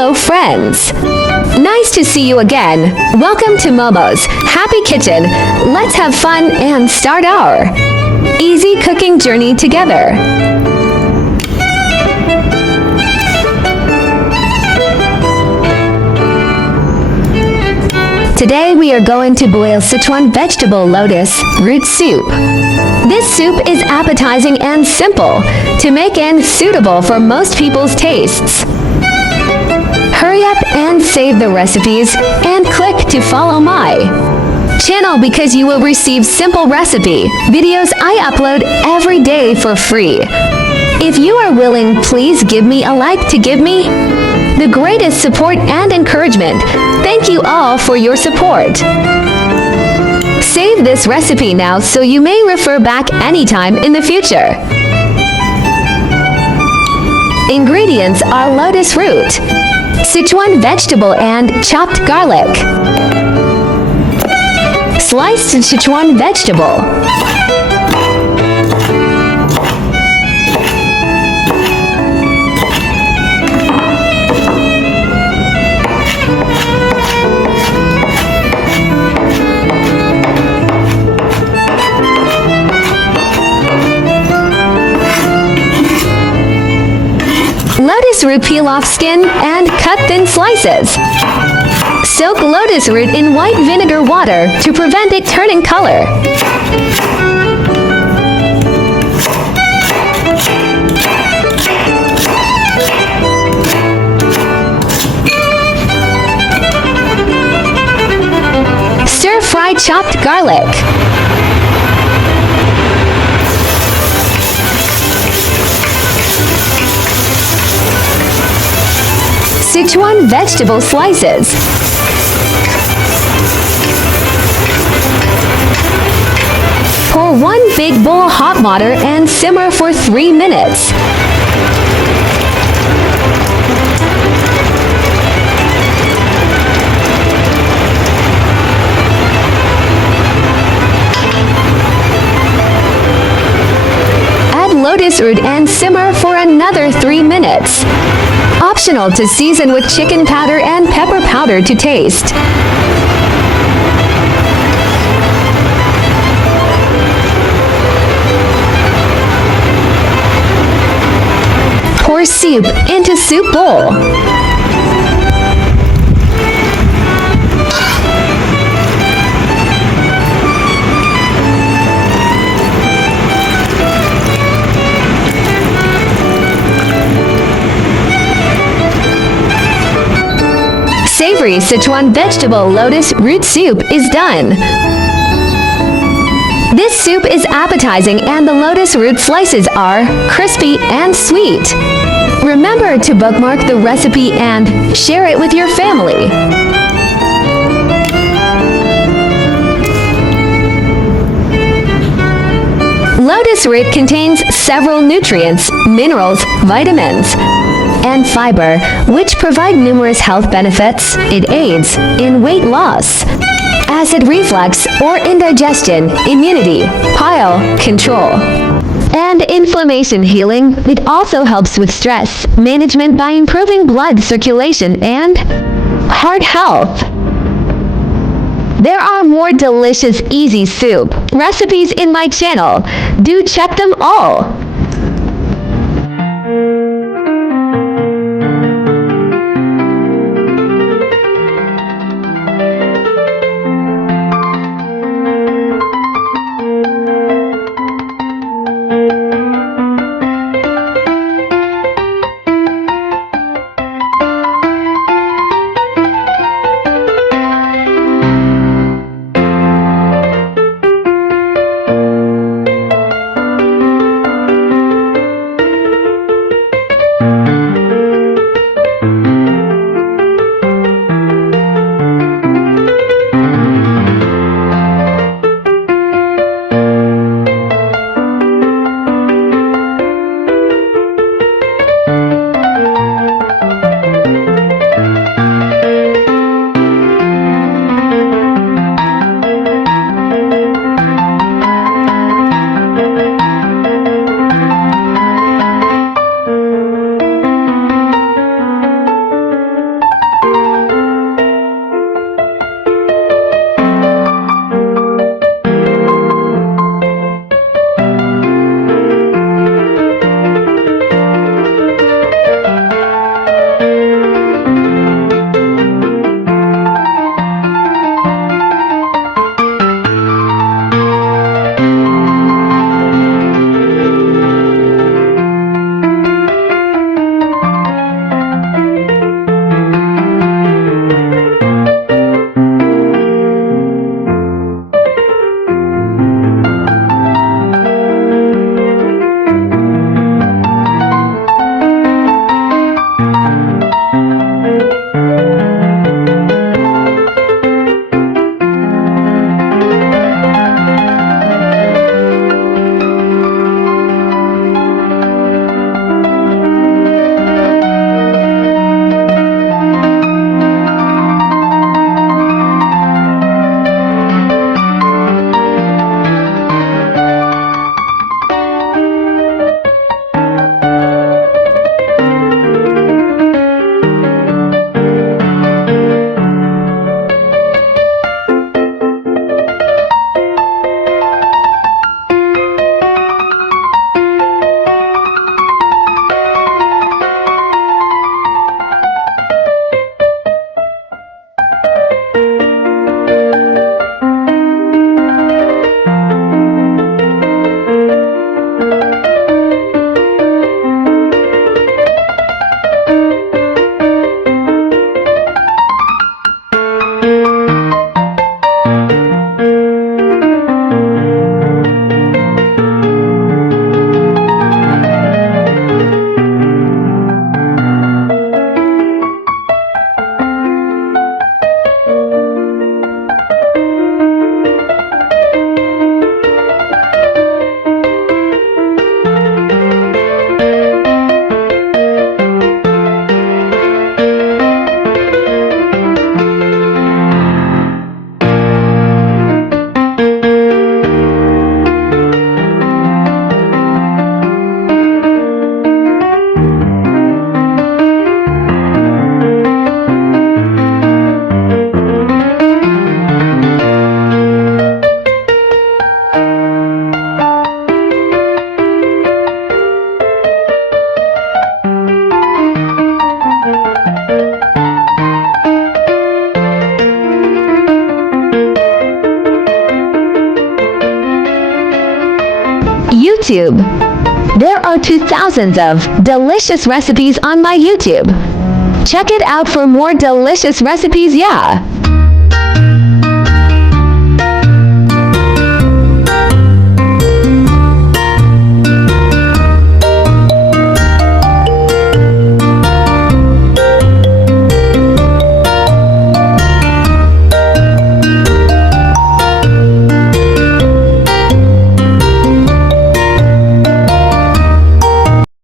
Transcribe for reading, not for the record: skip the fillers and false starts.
Hello friends! Nice to see you again. Welcome to Momo's Happy Kitchen. Let's have fun and start our easy cooking journey together. Today we are going to boil Sichuan vegetable lotus root soup. This soup is appetizing and simple to make and suitable for most people's tastes. Hurry up and save the recipes and click to follow my channel because you will receive simple recipe videos I upload every day for free. If you are willing, please give me a like to give me the greatest support and encouragement. Thank you all for your support. Save this recipe now so you may refer back anytime in the future. Ingredients are lotus root, Sichuan vegetable and chopped garlic, sliced Sichuan vegetable, lotus root peel off skin and cut thin slices. Soak lotus root in white vinegar water to prevent it turning color. Stir-fry chopped garlic. Sichuan vegetable slices. Pour one big bowl of hot water and simmer for 3 minutes. Add lotus root and simmer for another 3 minutes. Optional to season with chicken powder and pepper powder to taste. Pour soup into soup bowl. Savory Sichuan vegetable lotus root soup is done. This soup is appetizing and the lotus root slices are crispy and sweet. Remember to bookmark the recipe and share it with your family. Lotus root contains several nutrients, minerals, vitamins, and fiber, which provide numerous health benefits. It aids in weight loss, acid reflux or indigestion, immunity, bile control, and inflammation healing. It also helps with stress management by improving blood circulation and heart health. There are more delicious easy soup recipes in my channel. Do check them all. YouTube. There are 2,000 of delicious recipes on my YouTube. Check it out for more delicious recipes, yeah.